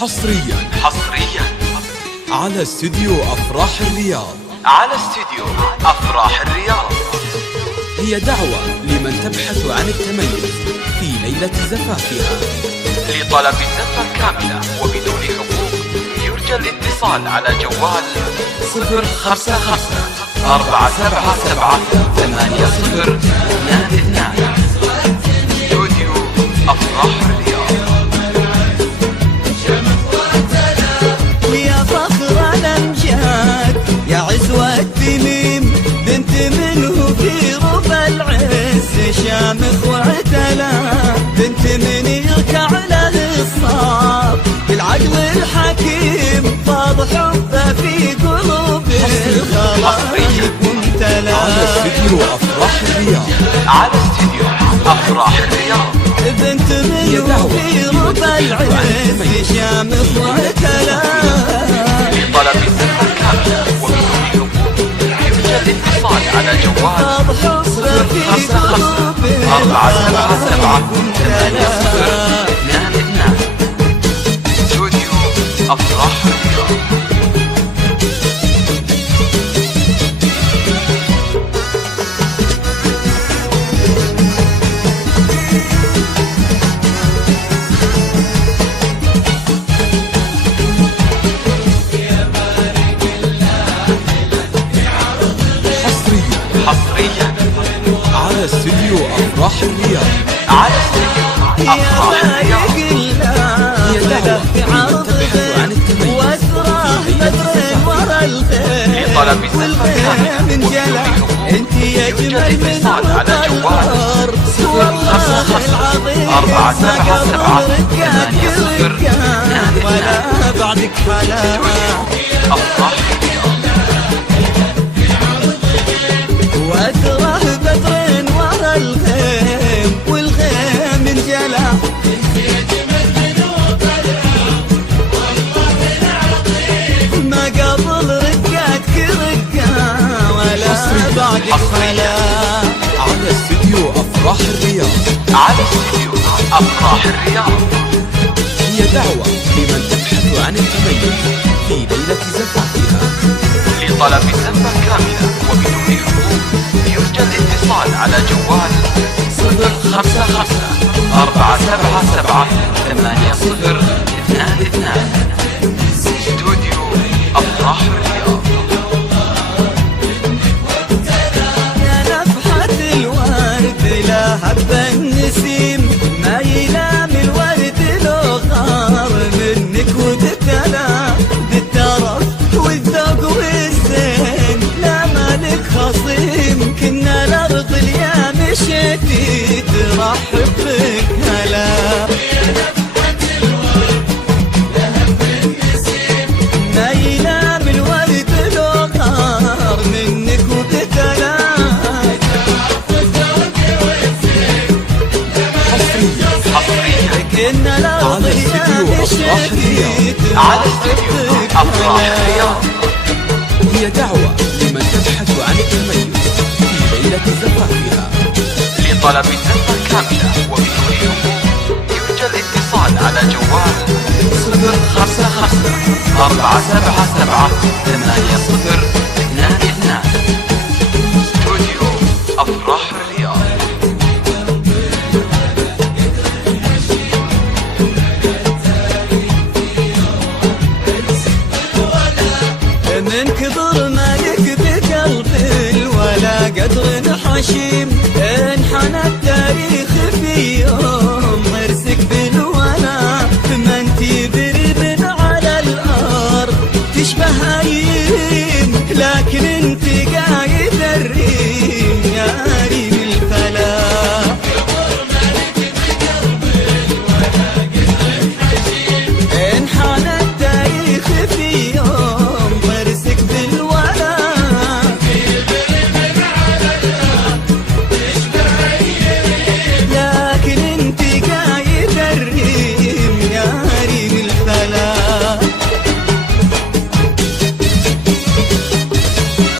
حصريا على استوديو أفراح الرياض. هي دعوة لمن تبحث عن التميز في ليلة زفافها. لطلب الزفة كاملة وبدون حقوق يرجى الاتصال على جوال 055 477 8022. استوديو أفراح الرياض. يا فخر الأمجاد يا عزوة التميم، بنت منه في ربى العز شامخ وعتلا، بنت من يركع له الصاب بالعقل الحكيم، فاض حبه في قلوب الخلائق ممتلا. على استوديو أفراح الرياض. بنت منه في ربى العز شامخ وعتلا. لطلب الزفة كاملة وبدون حقوق يرجى الاتصال على جوال 055 477 8022. استوديو أفراح الرياض. حصريا على استوديو أفراح الرياض. هي دعوة لمن تبحث عن التميز وأسرى بدر ورا الخير، لطلب الزفة كاملة من جلا انت يا جمال من على جوال 055 477 8022. ولا بعدك حلا. أفراح وأسرى بدر ورا الخيم والخيم من جلا، ما قبل رقاتك رقا ولا بعدك حلا. على استوديو أفراح الرياض. هي دعوة لمن تبحث عن التميز في ليلة زفافها. لطلب الزفة كاملة وبدون حقوق يرجى الاتصال على جوال 055 477 8022. استوديو أفراح الرياض. يا نفحة الورد لا هب النسيم، ما يلام الورد لو غار منك وتتلا، بالترف والذوق والزين لا مالك خصيم، كنا الأرض اليا مشيتي ترحب بك هلا. ما يلام الورد لو غار منك وتتلا. كنا الأرض على يا استوديو أفراح الرياض. أفراح الرياض. هي دعوة لمن تبحث عن التميز في ليلة زفافها. لطلب الزفة كاملة وبدون حقوق يرجى الاتصال على جوال 055 477 8022. استوديو أفراح الرياض. من كبر مالك بقلبي ولا قدر حشيم،